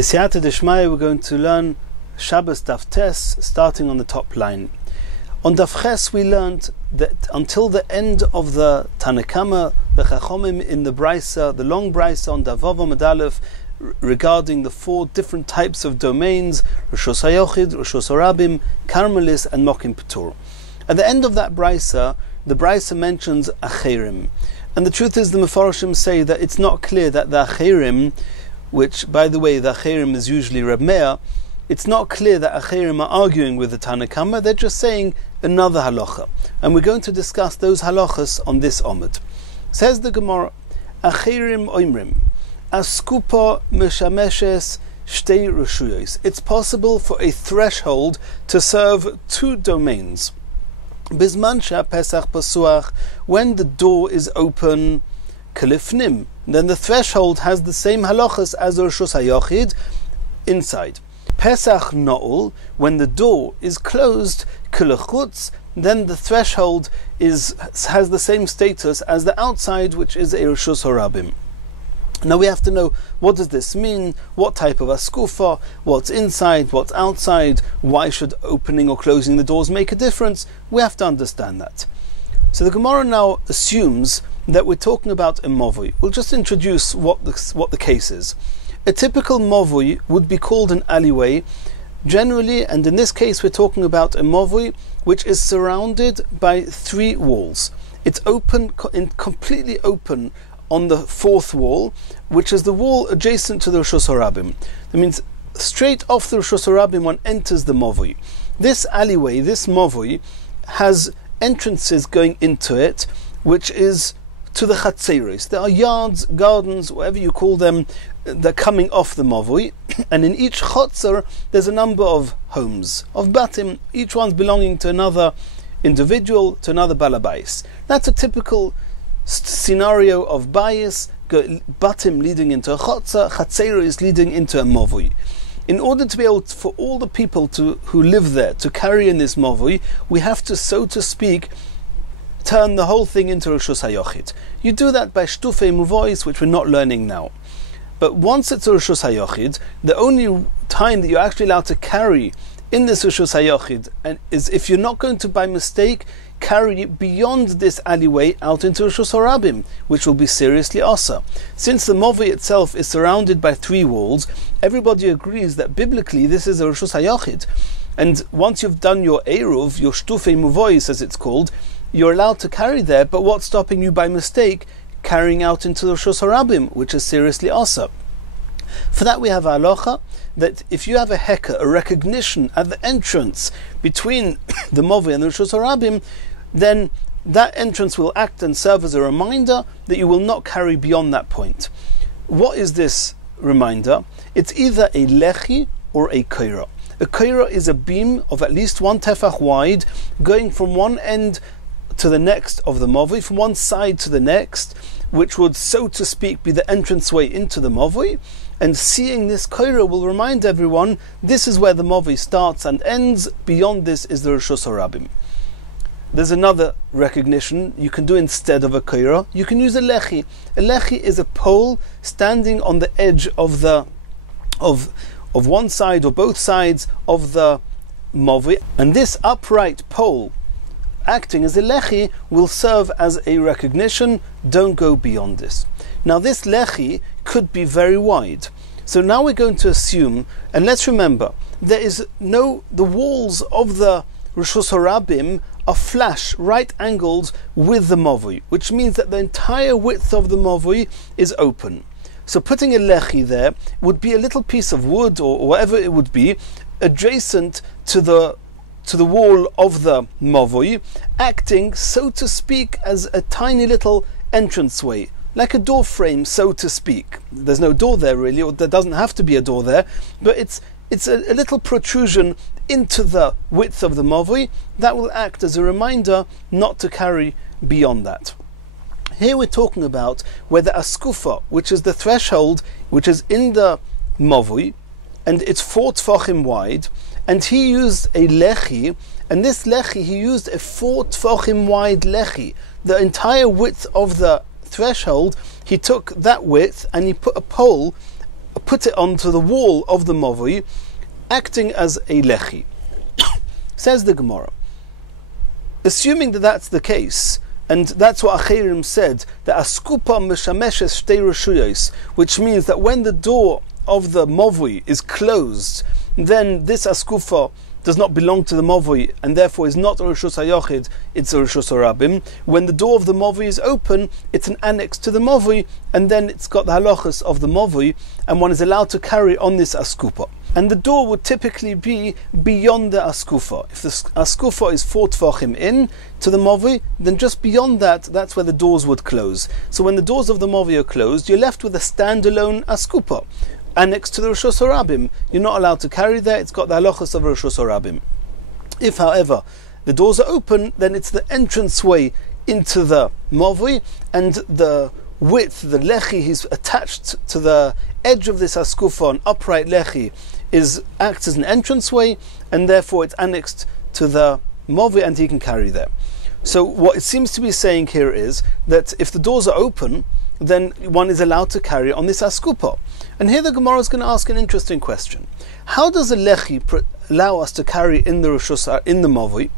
B'siyata Deshmaya, we're going to learn Shabbos Daf Tes, starting on the top line. On Daf Ches, we learned that until the end of the Tanakama, the Chachomim in the Brisa, the long Brisa on Daf Vav Amud Aleph, regarding the four different types of domains, Rishos HaYochid, Rishos HaRabim, Karmelis, and Mokim P'tur. At the end of that Brisa, the Brisa mentions Acherim. And the truth is, the Mefarshim say that it's not clear that the Acherim, which, by the way, the Acherim is usually Reb Meir, it's not clear that Acherim are arguing with the Tanakama, they're just saying another halacha. And we're going to discuss those halachas on this Omid. Says the Gemara, Acherim oimrim, askupa meshameshes shtei reshuyos. It's possible for a threshold to serve two domains. Bizman Pesach Pasuach, when the door is open, kalifnim, then the threshold has the same halachas as Rishos HaYochid inside. Pesach No'ul, when the door is closed, kalechutz, then the threshold has the same status as the outside, which is a Rishos HaRabim. Now we have to know, what does this mean? What type of askufa? What's inside? What's outside? Why should opening or closing the doors make a difference? We have to understand that. So the Gemara now assumes that we're talking about a movui. We'll just introduce what the case is. A typical movui would be called an alleyway, generally, and in this case we're talking about a movui which is surrounded by three walls. It's open, completely open on the fourth wall, which is the wall adjacent to the Rishos HaRabim. That means straight off the Rishos HaRabim one enters the movui. This alleyway, this movui, has entrances going into it, which is to the chatzeros. There are yards, gardens, whatever you call them, they're coming off the movui, and in each chatzer there's a number of homes, of batim, each one's belonging to another individual, to another balabais. That's a typical scenario of bias, batim leading into a chatzer, chatzeros leading into a movui. In order to be able for all the people who live there to carry in this movui, we have to, so to speak, turn the whole thing into Rishos HaYochid. You do that by shtufei muvois, which we're not learning now. But once it's a Rishos HaYochid, the only time that you're actually allowed to carry in this Rishos HaYochid is if you're not going to, by mistake, carry it beyond this alleyway out into Rishos HaRabim, which will be seriously asa. Since the movui itself is surrounded by three walls, everybody agrees that biblically this is a Rishos HaYochid. And once you've done your eruv, your shtufei muvois as it's called, you're allowed to carry there, but what's stopping you by mistake carrying out into the Rishos HaRabim, which is seriously asa? For that we have a halacha that if you have a heka, a recognition at the entrance between the movui and the Rishos HaRabim, then that entrance will act and serve as a reminder that you will not carry beyond that point. What is this reminder? It's either a lechi or a koira. A koira is a beam of at least one tefach wide, going from one end to the next of the movui, from one side to the next, which would, so to speak, be the entranceway into the movui. And seeing this koira will remind everyone, this is where the movui starts and ends, beyond this is the Rishos HaRabim. There's another recognition you can do instead of a koira. You can use a lechi. A lechi is a pole standing on the edge of one side or both sides of the movui, and this upright pole acting as a lechi will serve as a recognition. Don't go beyond this. Now this lechi could be very wide. So now we're going to assume, and let's remember, the walls of the Rishos HaRabim are flash, right angled with the movui, which means that the entire width of the movui is open. So putting a lechi there would be a little piece of wood or whatever it would be, adjacent to the wall of the movui, acting, so to speak, as a tiny little entranceway, like a door frame, so to speak. There's no door there really, or there doesn't have to be a door there, but it's a little protrusion into the width of the movui that will act as a reminder not to carry beyond that. Here we're talking about whether askufa, which is the threshold, which is in the movui, and it's 4 tfachim wide, and he used a lechi, and this lechi, he used a 4 tfachim wide lechi. The entire width of the threshold, he took that width and he put a pole put it onto the wall of the Mavui, acting as a lechi. Says the Gemara, assuming that that's the case, and that's what Acherim said, that askupa meshameshes shtei reshuyos, which means that when the door of the Mavui is closed, then this askufa does not belong to the Mavui, and therefore is not a Reshus HaYochid, it's a Reshus HaRabim. When the door of the Mavui is open, it's an annex to the Mavui, and then it's got the halachas of the Mavui, and one is allowed to carry on this askufa. And the door would typically be beyond the askufa. If the askufa is 4 tefachim in to the Mavui, then just beyond that, that's where the doors would close. So when the doors of the Mavui are closed, you're left with a standalone askufa, annexed to the Reshus HaRabim. You're not allowed to carry there, it's got the halachas of Reshus HaRabim. If, however, the doors are open, then it's the entranceway into the Mavui, and the width, the lechi, he's attached to the edge of this askufa, an upright lechi, acts as an entranceway, and therefore it's annexed to the Mavui, and he can carry there. So what it seems to be saying here is that if the doors are open, then one is allowed to carry on this askupa. And here the Gemara is going to ask an interesting question. How does a lechi allow us to carry in the Mavui?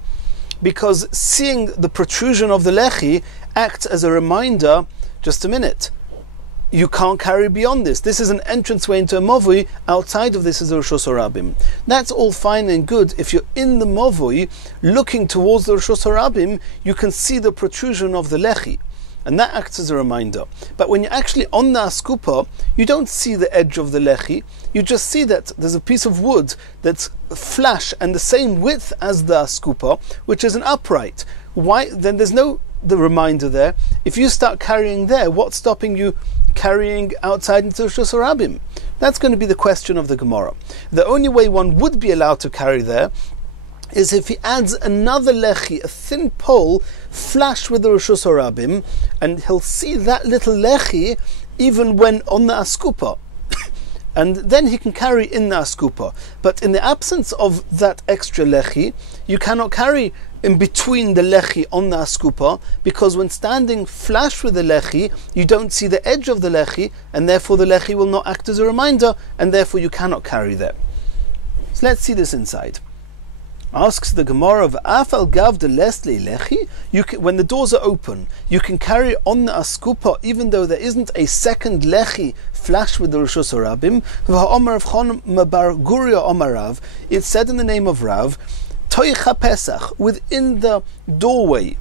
Because seeing the protrusion of the lechi acts as a reminder, just a minute, you can't carry beyond this. This is an entranceway into a Mavui, outside of this is a Reshus HaRabim. That's all fine and good. If you're in the Mavui, looking towards the Reshus HaRabim, you can see the protrusion of the lechi, and that acts as a reminder. But when you're actually on the askupa, you don't see the edge of the lechi, you just see that there's a piece of wood that's flash and the same width as the askupa, which is an upright. Why? Then there's no the reminder there. If you start carrying there, what's stopping you carrying outside into Reshus HaRabim? That's going to be the question of the Gemara. The only way one would be allowed to carry there is if he adds another lechi, a thin pole, flash with the Reshus HaRabim, and he'll see that little lechi even when on the askupa. And then he can carry in the askupa. But in the absence of that extra lechi, you cannot carry in between the lechi on the askupa, because when standing flash with the lechi, you don't see the edge of the lechi, and therefore the lechi will not act as a reminder, and therefore you cannot carry there. So let's see this inside. Asks the Gemara of Afal Gav de Leslie Lechi. When the doors are open, you can carry on the askupa even though there isn't a second lechi flash with the Reshus HaRabim. It's said in the name of Rav, Toicha Pesach, within the doorway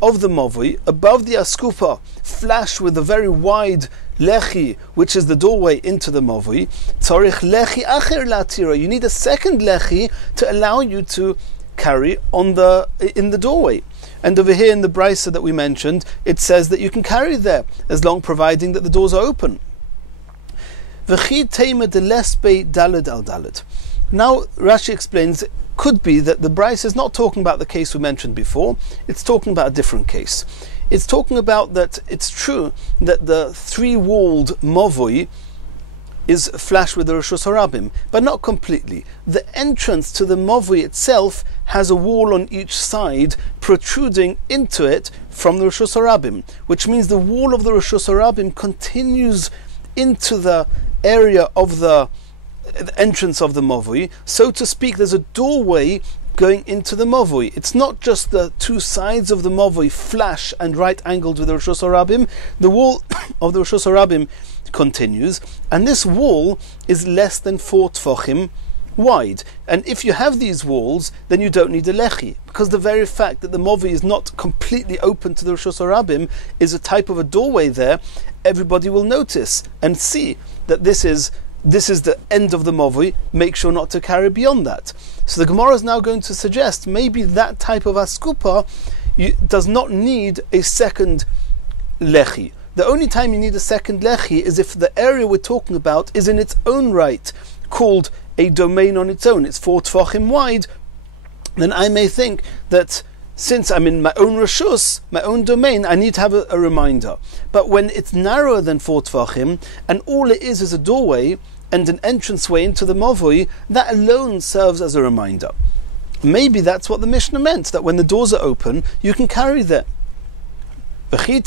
of the Mavui, above the askupa, flash with a very wide lechi, which is the doorway into the Mavui. Tzorich lechi acher latira. You need a second lechi to allow you to carry in the doorway. And over here in the brisa that we mentioned, it says that you can carry there as long providing that the doors are open. V'chi teima de lesbe daled al daled. Now Rashi explains, it could be that the brisa is not talking about the case we mentioned before, it's talking about a different case. It's talking about that it's true that the 3-walled Mavui is flash with the Reshus HaRabim, but not completely. The entrance to the Mavui itself has a wall on each side protruding into it from the Reshus HaRabim, which means the wall of the Reshus HaRabim continues into the area of the entrance of the Mavui. So to speak, there's a doorway going into the Mavui. It's not just the 2 sides of the Mavui flash and right angled with the Reshus HaRabim. The wall of the Reshus HaRabim continues, and this wall is less than 4 tefachim wide. And if you have these walls, then you don't need a lechi, because the very fact that the Mavui is not completely open to the Reshus HaRabim is a type of a doorway there. Everybody will notice and see that this is the end of the Mavui. Make sure not to carry beyond that. So the Gemara is now going to suggest maybe that type of askupa does not need a second lechi. The only time you need a second lechi is if the area we're talking about is in its own right called a domain on its own. It's 4 tefachim wide. Then I may think that since I'm in my own reshus, my own domain, I need to have a reminder. But when it's narrower than 4 tefachim, and all it is a doorway and an entranceway into the Mavui, that alone serves as a reminder. Maybe that's what the Mishnah meant, that when the doors are open, you can carry there. Could it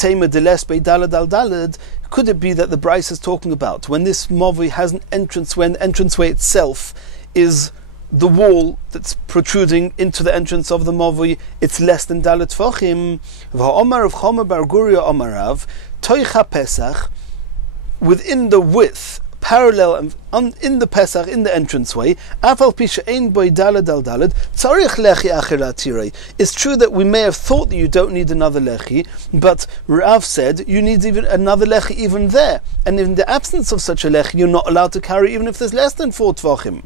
be that the Bryce is talking about when this Movi has an entrance, when the entranceway itself is the wall that's protruding into the entrance of the Movi, it's less than Dalet Tfachim. V'ha'omar of Chomer bar Guria Omarav, Toicha Pesach, within the width, parallel in the Pesach, in the entranceway, Afal Pisha Ein Boy Dalad al Dalad, Tzarich Lechi Achirat. It's true that we may have thought that you don't need another Lechi, but Rav said you need even another Lechi even there. And in the absence of such a Lechi, you're not allowed to carry even if there's less than 4 Tvachim.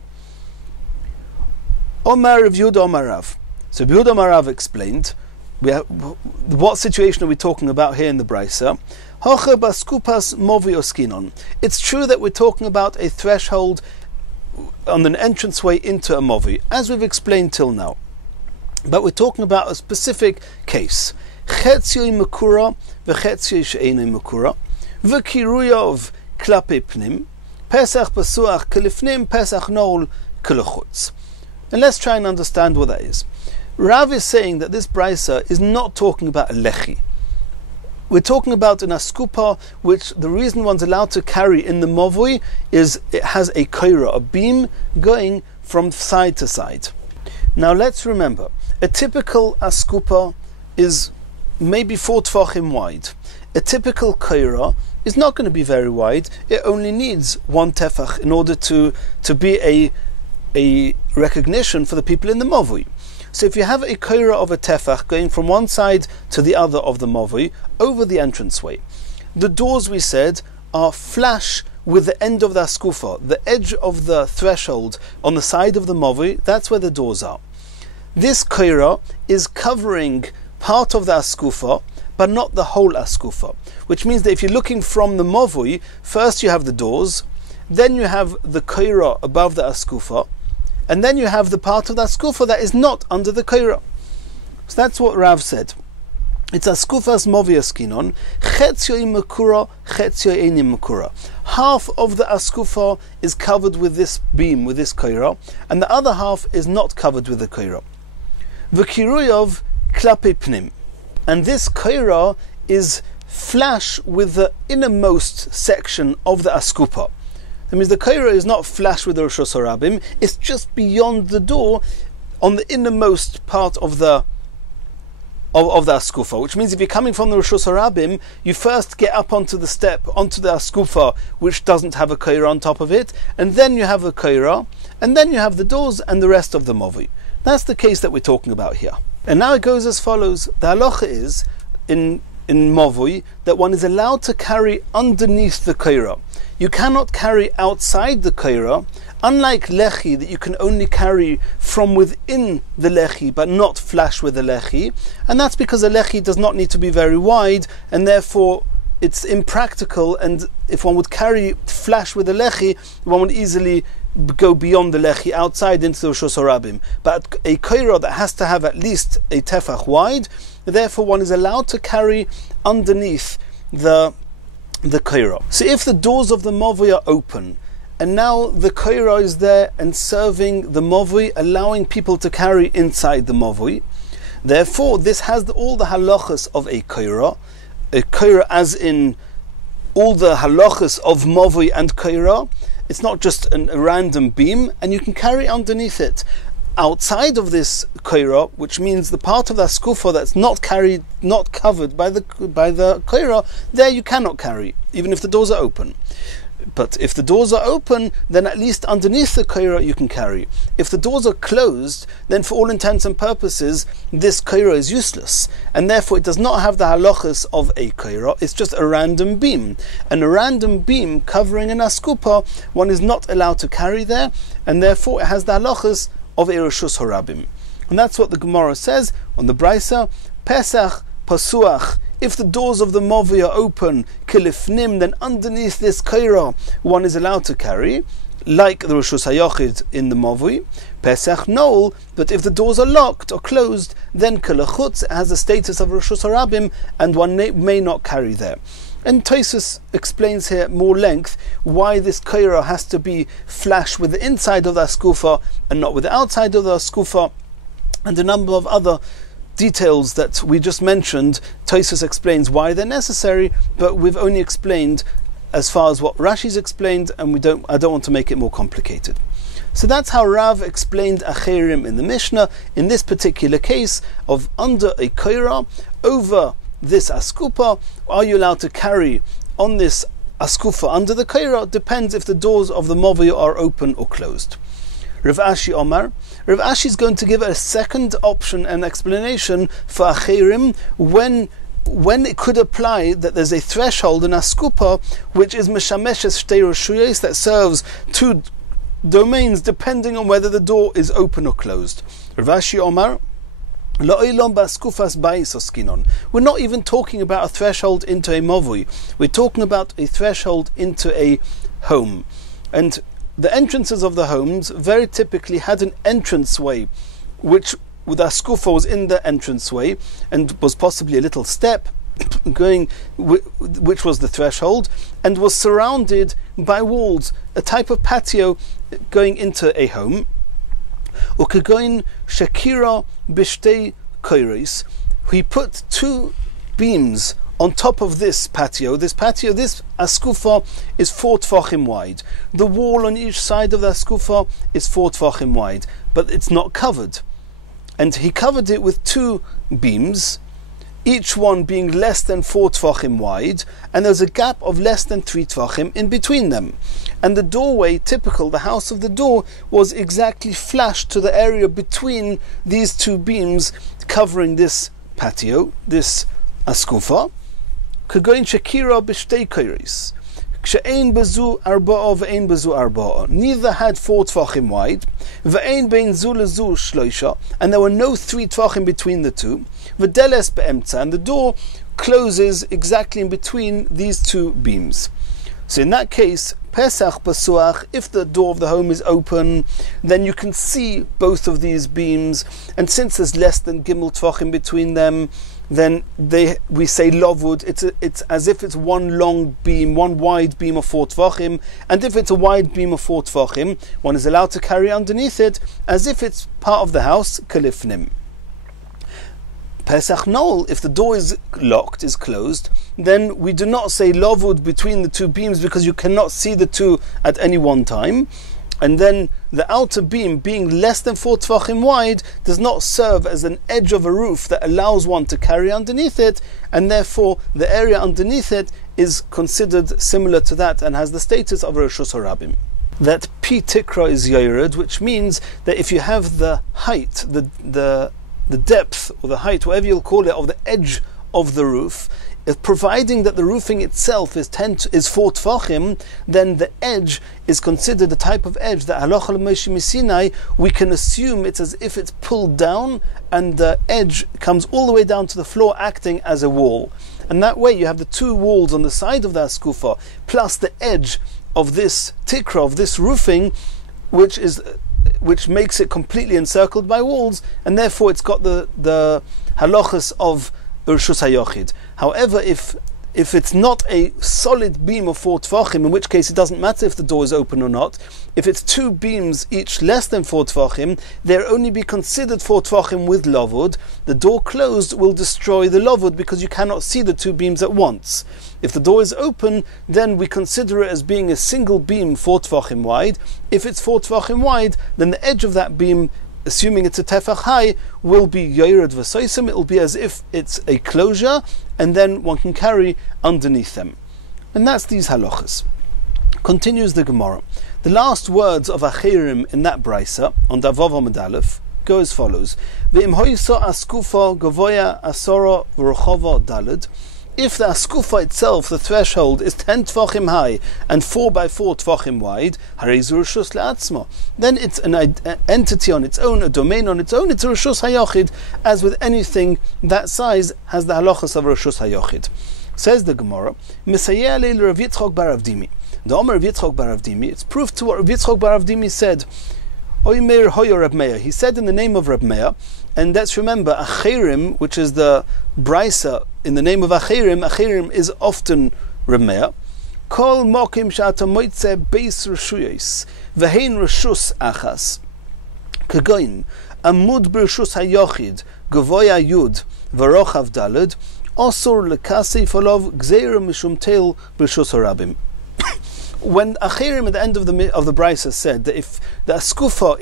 Omar of Yud Omar Rav. So Yud Omar Rav explained, what situation are we talking about here in the Brisa? It's true that we're talking about a threshold on an entranceway into a movi, as we've explained till now. But we're talking about a specific case. Chetzio makura v'chetzio she'enei makura v'kiruyov klape pnim pesach pasuach kelifnim pesach nol kelachutz. And let's try and understand what that is. Rav is saying that this brisa is not talking about a lechi. We're talking about an askupa, which the reason one's allowed to carry in the movui is it has a kaira, a beam going from side to side. Now let's remember, a typical askupa is maybe 4 tfachim wide. A typical kaira is not going to be very wide. It only needs 1 tefach in order to be a recognition for the people in the movui. So if you have a kaira of a tefach going from one side to the other of the movui over the entranceway, the doors, we said, are flush with the end of the askufa, the edge of the threshold on the side of the movui. That's where the doors are. This kaira is covering part of the askufa, but not the whole askufa, which means that if you're looking from the movui, first you have the doors, then you have the kaira above the askufa, and then you have the part of the askufa that is not under the kaira. So that's what Rav said. It's askufas movi askinon, chetzio im makura, chetzio einim makura. Half of the askufa is covered with this beam, with this kaira, and the other half is not covered with the kaira. V'kiruyov klape pnim. And this kaira is flash with the innermost section of the askupa. That means the kaira is not flash with the Rosh Hashanah, it's just beyond the door on the innermost part of the askufa, which means if you're coming from the Rosh Hashanah, you first get up onto the step, onto the askufa, which doesn't have a kaira on top of it, and then you have a kaira, and then you have the doors and the rest of the movi. That's the case that we're talking about here. And now it goes as follows. The halacha is, in movui, that one is allowed to carry underneath the kaira. You cannot carry outside the kaira, unlike lechi that you can only carry from within the lechi but not flash with the lechi, and that's because the lechi does not need to be very wide, and therefore it's impractical, and if one would carry flash with the lechi, one would easily go beyond the lechi outside into the Rosh Hashanah. But a kaira that has to have at least a tefach wide, therefore one is allowed to carry underneath the kaira. So if the doors of the movui are open, and now the kaira is there and serving the movui, allowing people to carry inside the movui, therefore this has all the halachas of a kaira as in all the halachas of movui and kaira. It's not just a random beam, and you can carry underneath it. Outside of this kaira, which means the part of the askufa that's not covered by the kaira, there you cannot carry, even if the doors are open. But if the doors are open, then at least underneath the kaira you can carry. If the doors are closed, then for all intents and purposes, this kaira is useless, and therefore it does not have the halachas of a kaira. It's just a random beam. And a random beam covering an askupa, one is not allowed to carry there, and therefore it has the halachas of Erushus Harabim. And that's what the Gemara says on the Brisa, Pesach Pasuach. If the doors of the Movi are open, Kilifnim, then underneath this Kaira, one is allowed to carry, like the Rosh Hashanah in the Movi, Pesach Nol, but if the doors are locked or closed, then Kalachutz has the status of Rosh Hashanah, and one may not carry there. And Tosfos explains here more length why this kaira has to be flash with the inside of the askufa and not with the outside of the askufa, and a number of other details that we just mentioned, Tosfos explains why they're necessary, but we've only explained as far as what Rashi's explained, and I don't want to make it more complicated. So that's how Rav explained acherim in the Mishnah. In this particular case of under a koira, over this askupa, are you allowed to carry on this askufa under the koira? Depends if the doors of the movi are open or closed. Rav Ashi Omar. Rav Ashi is going to give a second option and explanation for acherim when it could apply that there's a threshold in askupa which is meshameshes shtei reshuyos, that serves two domains depending on whether the door is open or closed. Rav Ashi Omar. We're not even talking about a threshold into a movui. We're talking about a threshold into a home. And the entrances of the homes very typically had an entranceway, which with askufa was in the entranceway and was possibly a little step going, which was the threshold, and was surrounded by walls, a type of patio going into a home. Ukegoin Shakira Bishtei Koiris. He put two beams on top of this patio. This askufa is 4 tfachim wide. The wall on each side of the askufa is 4 tfachim wide, but it's not covered. And he covered it with two beams, each one being less than 4 tfachim wide, and there's a gap of less than 3 tfachim in between them. And the doorway, typical, the house of the door, was exactly flush to the area between these two beams covering this patio, this askufa. Kagoin Shakira Bishtei Koiris. Kshe'ein bezu arba'a ve'ein bezu arba'a. Neither had 4 tfachim wide. Ve'ein bein zu lezu shloisha. And there were no 3 tfachim between the two. V'deles be'emtza. And the door closes exactly in between these two beams. So in that case, Pesach Pasuach, if the door of the home is open, then you can see both of these beams, and since there's less than Gimel Tvachim between them, then we say Lovud, it's as if it's one long beam, one wide beam of 4 Tvachim, and if it's a wide beam of 4 Tvachim, one is allowed to carry underneath it, as if it's part of the house, Kalifnim. Pesach Noel, if the door is locked, is closed, then we do not say Lovud between the two beams because you cannot see the two at any one time. And then the outer beam, being less than 4 tfachim wide, does not serve as an edge of a roof that allows one to carry underneath it, and therefore the area underneath it is considered similar to that and has the status of a Reshus HaRabim. That Pi Tikra is Yored, which means that if you have the height, the depth or the height, whatever you'll call it, of the edge of the roof, providing that the roofing itself is 4 tfachim, then the edge is considered the type of edge that halacha l'Moshe Misinai, we can assume it's as if it's pulled down and the edge comes all the way down to the floor, acting as a wall. And that way you have the two walls on the side of the askufa plus the edge of this tikra, of this roofing, which makes it completely encircled by walls, and therefore it's got the halachas of Reshus HaYochid. However, if it's not a solid beam of 4 tfachim, in which case it doesn't matter if the door is open or not, if it's two beams each less than 4 tfachim, they'll only be considered 4 tfachim with lovud. The door closed will destroy the lovud because you cannot see the two beams at once. If the door is open, then we consider it as being a single beam 4 tfachim wide. If it's 4 tfachim wide, then the edge of that beam, assuming it's a tefach high, will be yored v'soisim. It will be as if it's a closure, and then one can carry underneath them. And that's these halachas. Continues the Gemara. The last words of acherim in that brisa on Davav Amud Aleph go as follows: V'im hoysa askufa gavoya asora v'rochova daled. If the askufa itself, the threshold, is 10 tfachim high and 4 by 4 tfachim wide, harezu reshus le'atzma, then it's an entity on its own, a domain on its own. It's a reshus hayochid, as with anything that size has the halachas of reshus hayochid. Says the Gemara, Mesayeh leil Rav Yitzchak bar Avdimi. The Omer Rav Yitzchak bar Avdimi, it's proof to what Rav Yitzchak bar Avdimi said. Oimer hoyo Reb Meir. He said in the name of Reb Meir, and let's remember, acherim, which is the brisa in the name of acherim is often Reb Meir. Kol mokim she'ata moitze beis reshuyos v'hein reshus achas kagoin Amud b'reshus hayochid, gavoya yud, v'rochav daled, osur lekasif olov gzeira mishum teil b'reshus harabim. When Achirim at the end of the Brisa said that if the skufa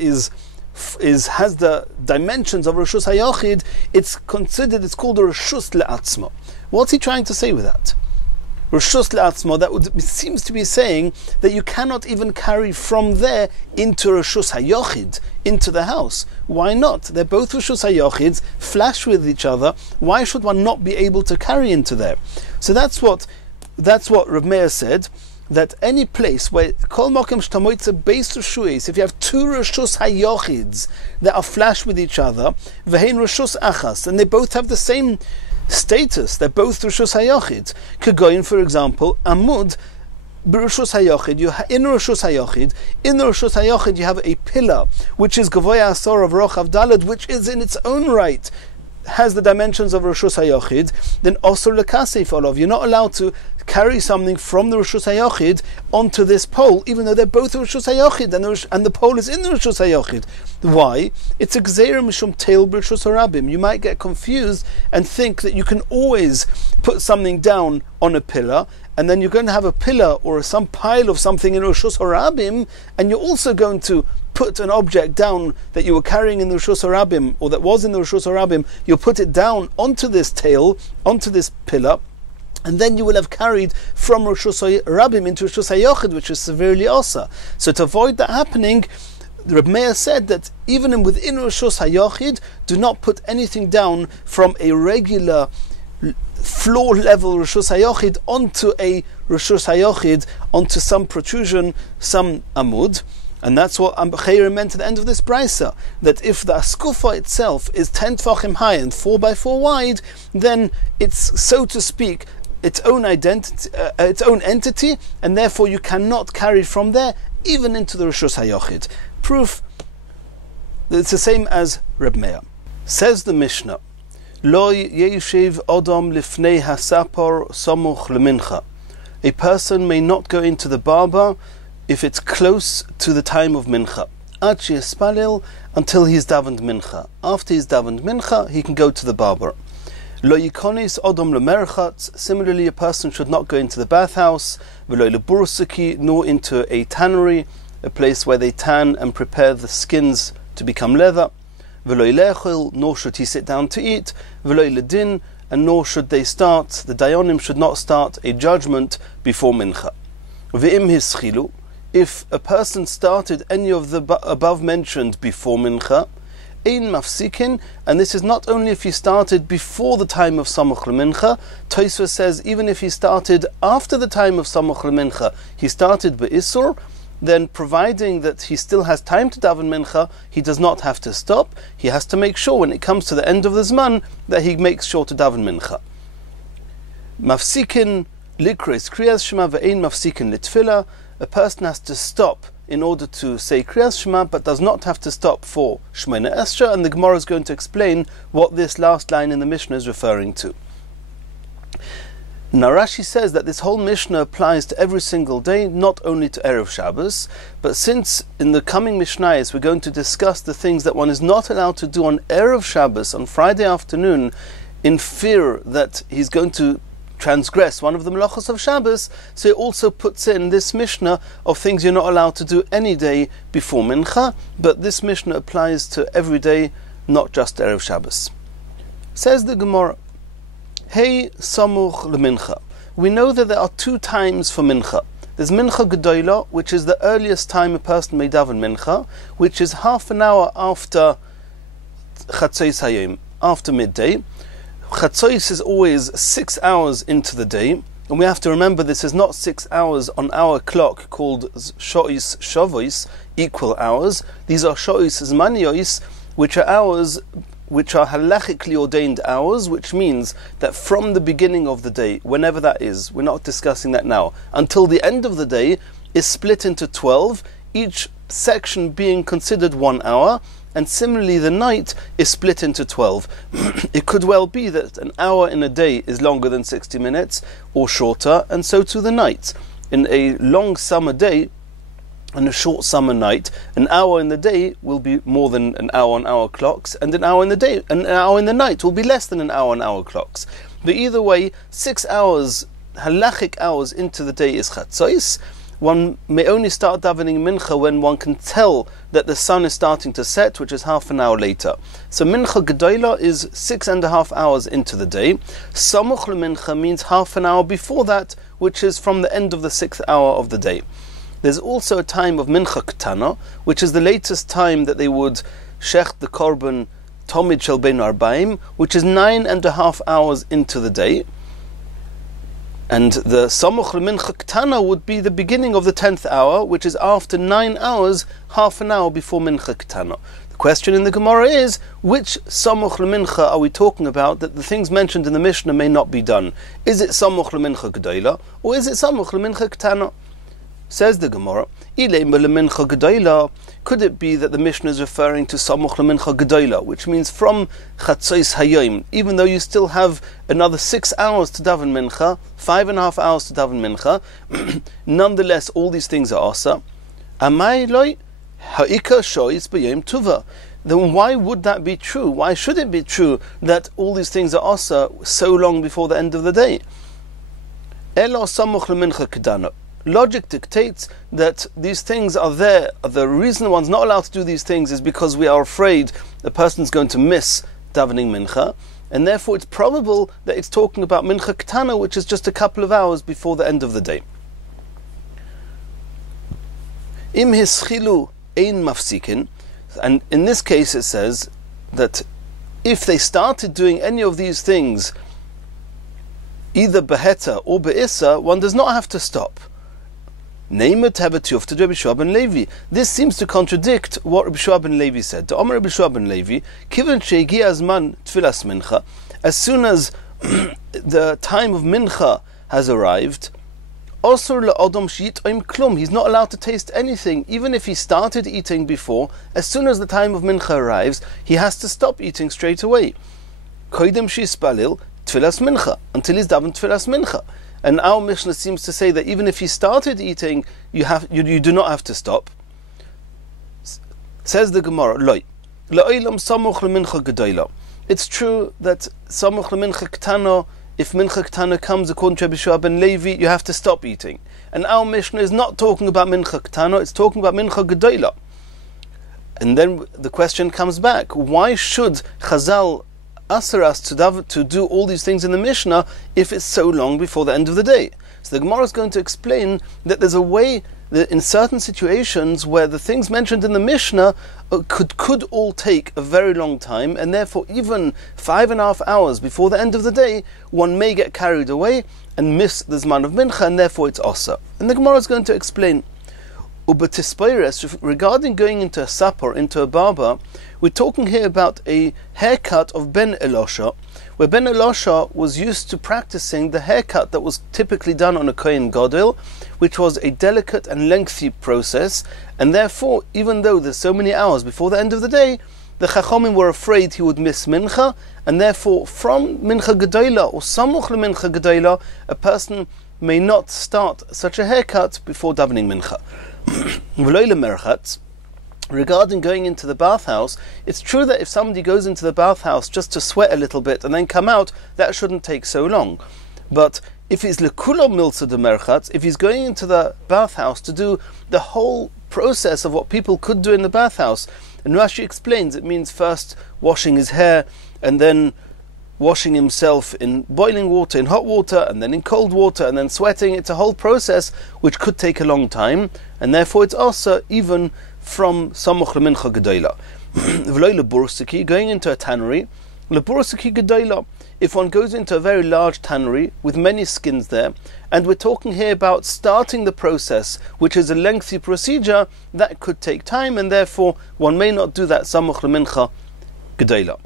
has the dimensions of Reshus Hayochid, it's called a Reshus Le'atzma. What's he trying to say with that? Reshus Le'atzma, seems to be saying that you cannot even carry from there into Reshus Hayochid, into the house. Why not? They're both Reshus Hayochids, flash with each other. Why should one not be able to carry into there? So that's what Reb Meir said, that any place where kol mokem shtamoitze beis reshuis, if you have two reshus hayochids that are flash with each other, vehein reshus achas, and they both have the same status, they're both reshus hayochids. Kegoyin, for example, amud b'reshus hayochid, in the reshus hayochid you have a pillar which is gavoya asor of rochav daled, which is in its own right has the dimensions of Reshus Hayochid, then osur lekasif olov. You're not allowed to carry something from the Reshus Hayochid onto this pole, even though they're both Reshus Hayochid, and the pole is in the Reshus Hayochid. Why? It's a gzeira mishum teil b'reshus harabim. You might get confused and think that you can always put something down on a pillar, and then you're going to have a pillar or some pile of something in Reshus Harabim, and you're also going to put an object down that you were carrying in the Reshus Harabim, or that was in the Reshus Harabim, you'll put it down onto this tail, onto this pillar, and then you will have carried from Reshus Harabim into Reshus Hayochid, which is severely osa. So to avoid that happening, Reb Meir said that even within Reshus Hayochid, do not put anything down from a regular floor level Reshus Hayochid onto a Reshus Hayochid, onto some protrusion, some amud. And that's what Chayir meant at the end of this brisa, that if the askufa itself is 10 tfachim high and 4 by 4 wide, then it's, so to speak, its own identity, its own entity, and therefore you cannot carry from there even into the Reshus Hayochid. Proof that it's the same as Reb Meir. Says the Mishnah, Lo yeshiv odom lifnei hasapor samuch lemincha. A person may not go into the barber if it's close to the time of mincha. Ad sheyespalel, until he's davened mincha. After he's davened mincha, he can go to the barber. Lo yikonis odom lemerchatz. Similarly, a person should not go into the bathhouse, v'lo lebursuki, nor into a tannery, a place where they tan and prepare the skins to become leather. V'lo lechil, nor should he sit down to eat. V'lo ledin, and nor should they start, the dayanim should not start a judgment before mincha. V'im hischilu, if a person started any of the above mentioned before mincha, ein mafsikin, and this is not only if he started before the time of samuch lemincha. Tosfos says even if he started after the time of samuch lemincha, he started be'isur, then providing that he still has time to daven mincha, he does not have to stop. He has to make sure when it comes to the end of the zman that he makes sure to daven mincha. Mafsikin likres kriyas shema ve'ein mafsikin litfila. A person has to stop in order to say kriyas shema, but does not have to stop for Shemona Esra, and the Gemara is going to explain what this last line in the Mishnah is referring to. Now Rashi says that this whole Mishnah applies to every single day, not only to Erev Shabbos, but since in the coming Mishnayos we're going to discuss the things that one is not allowed to do on Erev Shabbos, on Friday afternoon, in fear that he's going to transgress one of the melachos of Shabbos, so it also puts in this Mishnah of things you're not allowed to do any day before Mincha, but this Mishnah applies to every day, not just Erev Shabbos. Says the Gemara, Hey Samuch lemincha. We know that there are two times for Mincha. There's Mincha Gedola, which is the earliest time a person may daven Mincha, which is half an hour after Chatzois Hayom, after midday. Chatzois is always 6 hours into the day, and we have to remember this is not 6 hours on our clock called Shois Shavos, equal hours. These are Shois Zmaniyos, which are hours which are halachically ordained hours, which means that from the beginning of the day, whenever that is, we're not discussing that now, until the end of the day is split into 12, each section being considered 1 hour, and similarly the night is split into 12. It could well be that an hour in a day is longer than 60 minutes, or shorter, and so too the night. In a long summer day, on a short summer night, an hour in the day will be more than an hour on hour clocks, and an hour in the night will be less than an hour on hour clocks. But either way, 6 hours, halachic hours into the day is chatzos. One may only start davening mincha when one can tell that the sun is starting to set, which is half an hour later. So mincha gedola is 6.5 hours into the day. Samuch lemincha means half an hour before that, which is from the end of the 6th hour of the day. There's also a time of mincha ketana, which is the latest time that they would shecht the korban tomid shel bein arbaim, which is 9.5 hours into the day. And the samuch lemincha ketana would be the beginning of the 10th hour, which is after 9 hours, half an hour before mincha ketana. The question in the Gemara is, which samuch lemincha are we talking about that the things mentioned in the Mishnah may not be done? Is it samuch lemincha gedola, or is it samuch lemincha ketana? Says the Gemara, could it be that the Mishnah is referring to samuch lemincha gedola, which means from chatzos hayom, even though you still have another 6 hours to daven mincha, 5.5 hours to daven mincha, nonetheless all these things are asa. Amai loy ha'ika shoyis b'yom tuva. Then why would that be true? Why should it be true that all these things are asa so long before the end of the day? Elo samuch lemincha kedana. Logic dictates that these things are there. The reason one's not allowed to do these things is because we are afraid the person's going to miss davening mincha, and therefore it's probable that it's talking about mincha ketana, which is just a couple of hours before the end of the day. Im hischilu ein mafsikin, and in this case it says that if they started doing any of these things, either beheta or be'issa, one does not have to stop. This seems to contradict what Rabbi Shua ben Levi said. As soon as the time of mincha has arrived, he's not allowed to taste anything, even if he started eating before. As soon as the time of mincha arrives, he has to stop eating straight away. Until he's daven tfilas mincha. And our Mishnah seems to say that even if he started eating, you do not have to stop. Says the Gemara, Loi. It's true that samuch lemincha ketana, if mincha ketana comes according to Rabbi Shua ben Levi, you have to stop eating. And our Mishnah is not talking about mincha ketana, it's talking about mincha gedola. And then the question comes back, why should Chazal ask us to do all these things in the Mishnah if it's so long before the end of the day? So the Gemara is going to explain that there's a way that in certain situations where the things mentioned in the Mishnah could all take a very long time, and therefore even 5.5 hours before the end of the day, one may get carried away and miss the Zman of Mincha, and therefore it's Osa. And the Gemara is going to explain, regarding going into a supper, into a barber, we're talking here about a haircut of Ben Elosha, where Ben Elosha was used to practicing the haircut that was typically done on a Kohen Gadol, which was a delicate and lengthy process, and therefore, even though there's so many hours before the end of the day, the Chachomim were afraid he would miss Mincha, and therefore from Mincha Gedola or Samuch LeMincha Gedola, a person may not start such a haircut before davening Mincha. Regarding going into the bathhouse, it's true that if somebody goes into the bathhouse just to sweat a little bit and then come out, that shouldn't take so long. But if it's lekulo milsa de merchatz, if he's going into the bathhouse to do the whole process of what people could do in the bathhouse, and Rashi explains it means first washing his hair and then washing himself in boiling water, in hot water, and then in cold water, and then sweating. It's a whole process which could take a long time, and therefore it's also even from Samuch LeMincha Gedola. V'loi lebursiki, going into a tannery, lebursiki Gedola. If one goes into a very large tannery with many skins there, and we're talking here about starting the process, which is a lengthy procedure, that could take time, and therefore one may not do that Samuch LeMincha Gedola.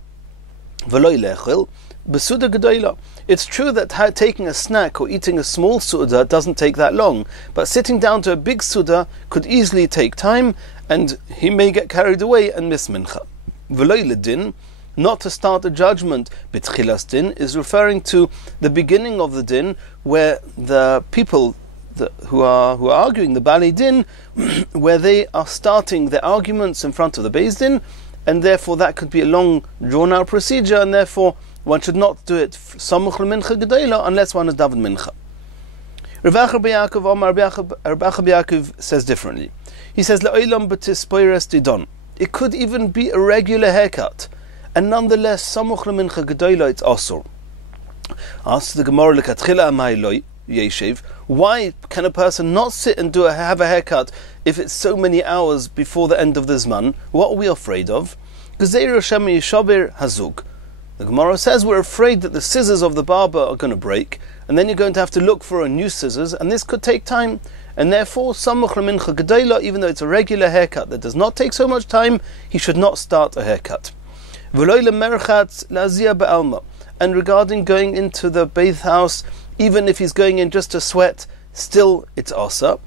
V'loi lechil besuda Gedola. It's true that taking a snack or eating a small suda doesn't take that long, but sitting down to a big suda could easily take time, and he may get carried away and miss mincha. V'loi ledin, not to start a judgment, bitchilas din, is referring to the beginning of the din, where the people who are arguing, the Bali Din, where they are starting their arguments in front of the Beis Din, and therefore that could be a long, drawn-out procedure, and therefore one should not do it samuch lemincha gedola unless one is daven mincha. Rav Yaakov says differently. He says, Le'olam b'tispoires didon. It could even be a regular haircut, and nonetheless, samuch lemincha gedola, it's asur. Asks the Gemara, lekatchila amai loy yeshiv. Why can a person not sit and have a haircut if it's so many hours before the end of the Zman? What are we afraid of? Gezeira shem yishaber hazug. The Gemara says we're afraid that the scissors of the barber are going to break, and then you're going to have to look for a new scissors, and this could take time. And therefore, samuch lemincha gedola, even though it's a regular haircut that does not take so much time, he should not start a haircut. V'loy lemerchatz lazia be'alma. And regarding going into the bathhouse, even if he's going in just to sweat, still it's asa.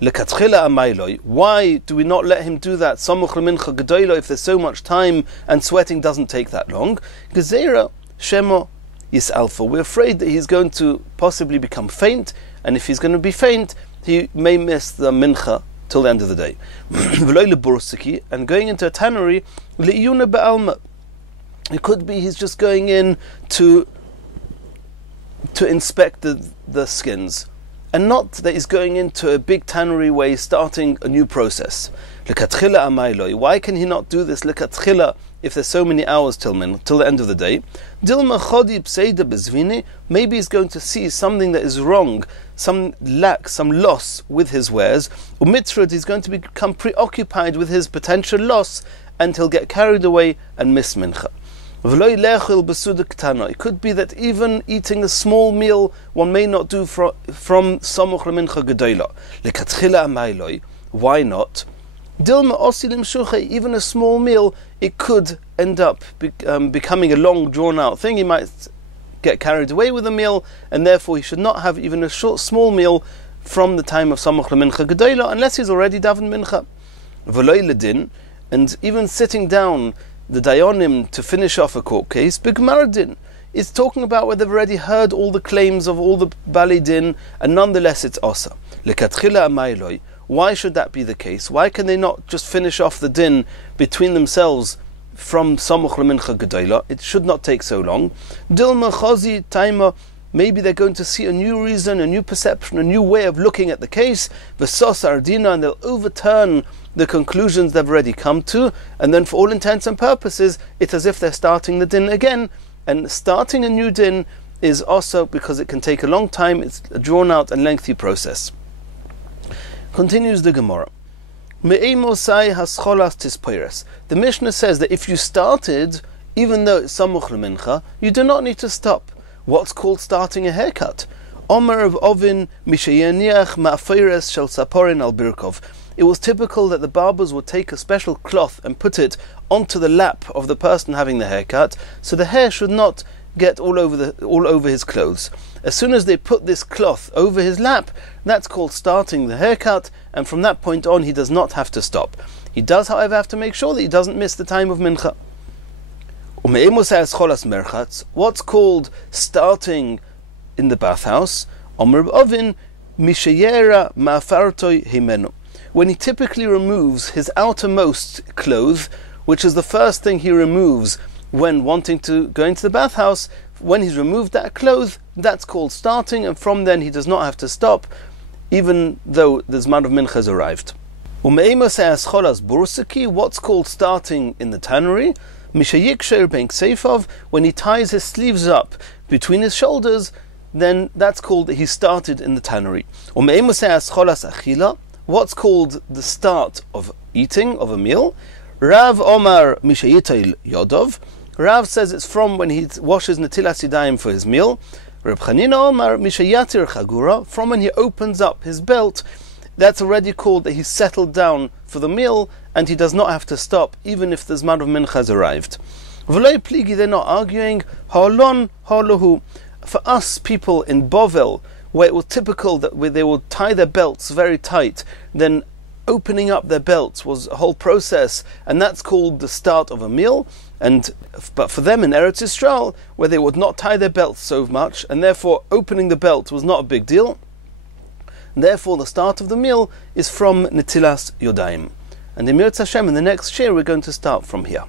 Lekatchila amayloi. Why do we not let him do that? Samuch lemincha gedola, if there's so much time and sweating doesn't take that long. Gezera shemo yisalfa. We're afraid that he's going to possibly become faint, and if he's going to be faint, he may miss the mincha till the end of the day. And going into a tannery, le'iyuna be'alma. It could be he's just going in to inspect the skins, and not that he's going into a big tannery where he's starting a new process. Why can he not do this if there's so many hours till the end of the day? Maybe he's going to see something that is wrong, some lack, some loss with his wares. He's going to become preoccupied with his potential loss, and he'll get carried away and miss mincha. It could be that even eating a small meal one may not do from samuch lemincha gedola. Why not? Even a small meal, it could end up becoming a long, drawn-out thing. He might get carried away with a meal, and therefore he should not have even a small meal from the time of samuch lemincha gedola, unless he's already daven mincha. And even sitting down, the dayanim, to finish off a court case, b'Gmara din, is talking about where they've already heard all the claims of all the Bali Din, and nonetheless it's asa. Lekatchila amayloi. Why should that be the case? Why can they not just finish off the din between themselves from samuch lemincha gedola? It should not take so long. Dilma chazi taima. Maybe they're going to see a new reason, a new perception, a new way of looking at the case. V'sos ardina, and they'll overturn the conclusions they've already come to, and then for all intents and purposes, it's as if they're starting the din again. And starting a new din is also because it can take a long time, it's a drawn-out and lengthy process. Continues the Gemara. The Mishnah says that if you started, even though it's samuch lemincha, you do not need to stop. What's called starting a haircut? Omer of ovin mishayaniach ma'afiras shel saporin al birkov. It was typical that the barbers would take a special cloth and put it onto the lap of the person having the haircut, so the hair should not get all over his clothes. As soon as they put this cloth over his lap, that's called starting the haircut, and from that point on he does not have to stop. He does, however, have to make sure that he doesn't miss the time of mincha. What's called starting in the bathhouse? When he typically removes his outermost clothes, which is the first thing he removes when wanting to go into the bathhouse, when he's removed that cloth, that's called starting, and from then he does not have to stop, even though the Zman of Mincha has arrived. What's called starting in the tannery? When he ties his sleeves up between his shoulders, then that's called he started in the tannery. What's called the start of eating, of a meal? Rav Omar Mishayitail Yodov. Rav says it's from when he washes Netilas Yadayim for his meal. Reb Chanina Omar Mishayatir Chagura. From when he opens up his belt, that's already called that he's settled down for the meal, and he does not have to stop, even if the Zman of Mincha has arrived. V'loi pligi, they're not arguing. Ha'olon ha'lohu. For us people in Bovel, where it was typical that they would tie their belts very tight, then opening up their belts was a whole process, and that's called the start of a meal. But for them in Eretz Yisrael, where they would not tie their belts so much, and therefore opening the belt was not a big deal, and therefore the start of the meal is from Netilas Yodayim. And in Mirz Hashem, in the next shir, we're going to start from here.